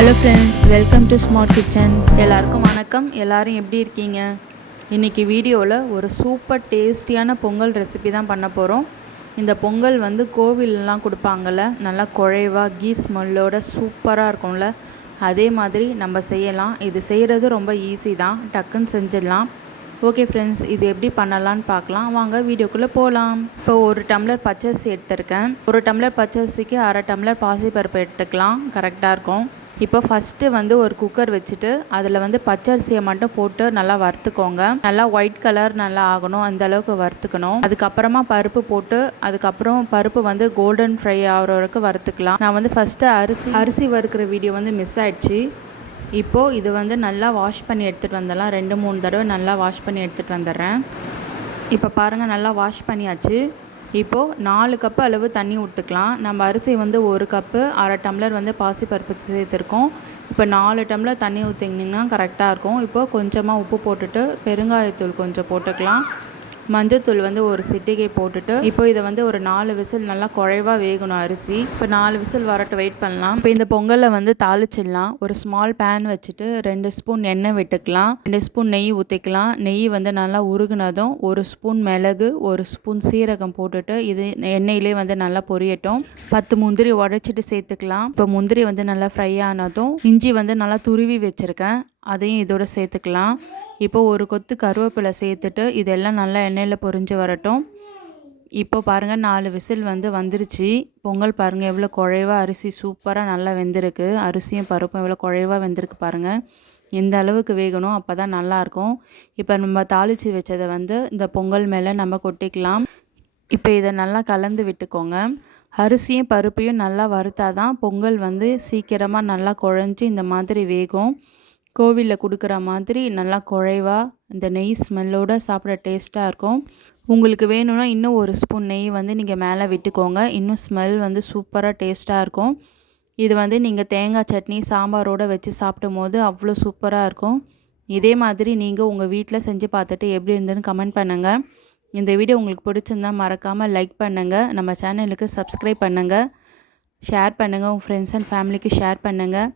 Hello friends, welcome to smart kitchen. எல்லாருக்கும் வணக்கம். எல்லோரும் எப்படி இருக்கீங்க? இன்றைக்கி வீடியோவில் ஒரு சூப்பர் டேஸ்டியான பொங்கல் ரெசிபி தான் பண்ண போகிறோம். இந்த பொங்கல் வந்து கோவிலெலாம் கொடுப்பாங்கள்ல, நல்லா குழைவாக கீ ஸ்மெல்லோட சூப்பராக இருக்கும்ல, அதே மாதிரி நம்ம செய்யலாம். இது செய்கிறது ரொம்ப ஈஸி தான், டக்குன்னு செஞ்சிடலாம். ஓகே ஃப்ரெண்ட்ஸ், இது எப்படி பண்ணலான்னு பார்க்கலாம். வாங்க வீடியோக்குள்ளே போகலாம். இப்போ ஒரு டம்ளர் பச்சரிசி எடுத்திருக்கேன். ஒரு டம்ளர் பச்சரிசிக்கு அரை டம்ளர் பாசிப்பருப்பு எடுத்துக்கலாம், கரெக்டாக இருக்கும். இப்போ ஃபஸ்ட்டு வந்து ஒரு குக்கர் வச்சுட்டு அதில் வந்து பச்சரிசியை மட்டும் போட்டு நல்லா வறுத்துக்கோங்க. நல்லா ஒயிட் கலர் நல்லா ஆகணும், அந்த அளவுக்கு வறுத்துக்கணும். அதுக்கப்புறமா பருப்பு போட்டு அதுக்கப்புறம் பருப்பு வந்து கோல்டன் ஃப்ரை ஆகிற வரைக்கும் வறுத்துக்கலாம். நான் வந்து ஃபஸ்ட்டு அரிசி வறுக்கிற வீடியோ வந்து மிஸ் ஆயிடுச்சு. இப்போது இது வந்து நல்லா வாஷ் பண்ணி எடுத்துகிட்டு வந்துடலாம். 2-3 தடவை நல்லா வாஷ் பண்ணி எடுத்துகிட்டு வந்துடுறேன். இப்போ பாருங்கள், நல்லா வாஷ் பண்ணியாச்சு. இப்போது 4 கப்பு அளவு தண்ணி ஊற்றிக்கலாம். நம்ம அரிசி வந்து 1 கப்பு, அரை டம்ளர் வந்து பாசிப்பருப்பு சேர்த்துருக்கோம். இப்போ 4 டம்ளர் தண்ணி ஊற்றிங்கன்னா கரெக்டாக இருக்கும். இப்போது கொஞ்சமாக உப்பு போட்டுட்டு பெருங்காயத்தூள் கொஞ்சம் போட்டுக்கலாம். மஞ்சத்தூள் வந்து ஒரு சிட்டிகை போட்டுட்டு இப்போ இதை வந்து ஒரு 4 விசில் நல்லா குழைவாக வேகணும் அரிசி. இப்போ 4 விசில் வரட்டு வெயிட் பண்ணலாம். இப்போ இந்த பொங்கலை வந்து தாளிச்சிடலாம். ஒரு ஸ்மால் பேன் வச்சுட்டு 2 ஸ்பூன் எண்ணெய் விட்டுக்கலாம். 2 ஸ்பூன் நெய் ஊற்றிக்கலாம். நெய் வந்து நல்லா உருகுனதும் 1 ஸ்பூன் மிளகு, 1 ஸ்பூன் சீரகம் போட்டுட்டு இது எண்ணெயிலே வந்து நல்லா பொரியட்டும். 10 முந்திரி உடைச்சிட்டு சேர்த்துக்கலாம். இப்போ முந்திரி வந்து நல்லா ஃப்ரை ஆனதும் இஞ்சி வந்து நல்லா துருவி வச்சுருக்கேன், அதையும் இதோட சேர்த்துக்கலாம். இப்போ ஒரு கொத்து கருவேப்பிலை சேர்த்துட்டு இதெல்லாம் நல்லா எண்ணெயில் பொரிஞ்சு வரட்டும். இப்போ பாருங்கள், 4 விசில் வந்து வந்துருச்சு. பொங்கல் பாருங்கள் எவ்வளோ குழைவாக அரிசி சூப்பராக நல்லா வெந்திருக்கு. அரிசியும் பருப்பும் எவ்வளோ குழைவாக வெந்திருக்கு பாருங்கள். இந்த அளவுக்கு வேகணும், அப்போ தான் நல்லாயிருக்கும். இப்போ நம்ம தாளித்து வச்சதை வந்து இந்த பொங்கல் மேலே நம்ம கொட்டிக்கலாம். இப்போ இதை நல்லா கலந்து விட்டுக்கோங்க. அரிசியும் பருப்பையும் நல்லா வறுத்தா தான் பொங்கல் வந்து சீக்கிரமாக நல்லா குழஞ்சி இந்த மாதிரி வேகும். கோவிலில் கொடுக்குற மாதிரி நல்லா குழைவாக இந்த நெய் ஸ்மெல்லோடு சாப்பிட டேஸ்ட்டாக இருக்கும். உங்களுக்கு வேணும்னா இன்னும் 1 ஸ்பூன் நெய் வந்து நீங்கள் மேலே விட்டுக்கோங்க. இன்னும் ஸ்மெல் வந்து சூப்பராக டேஸ்ட்டாக இருக்கும். இது வந்து நீங்கள் தேங்காய் சட்னி சாம்பாரோடு வச்சு சாப்பிடும் போது அவ்வளோ சூப்பராக இருக்கும். இதே மாதிரி நீங்கள் உங்கள் வீட்டில் செஞ்சு பார்த்துட்டு எப்படி இருந்ததுன்னு கமெண்ட் பண்ணுங்கள். இந்த வீடியோ உங்களுக்கு பிடிச்சிருந்தால் மறக்காமல் லைக் பண்ணுங்கள். நம்ம சேனலுக்கு சப்ஸ்கிரைப் பண்ணுங்கள், ஷேர் பண்ணுங்கள், உங்கள் ஃப்ரெண்ட்ஸ் அண்ட் ஃபேமிலிக்கு ஷேர் பண்ணுங்கள்.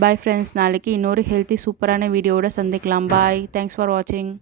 பாய் ஃப்ரெண்ட்ஸ், நாளைக்கு இன்னொரு ஹெல்த்தி சூப்பரான வீடியோவோட சந்திக்கலாம். பாய், தேங்க்ஸ் ஃபார் வாட்சிங்.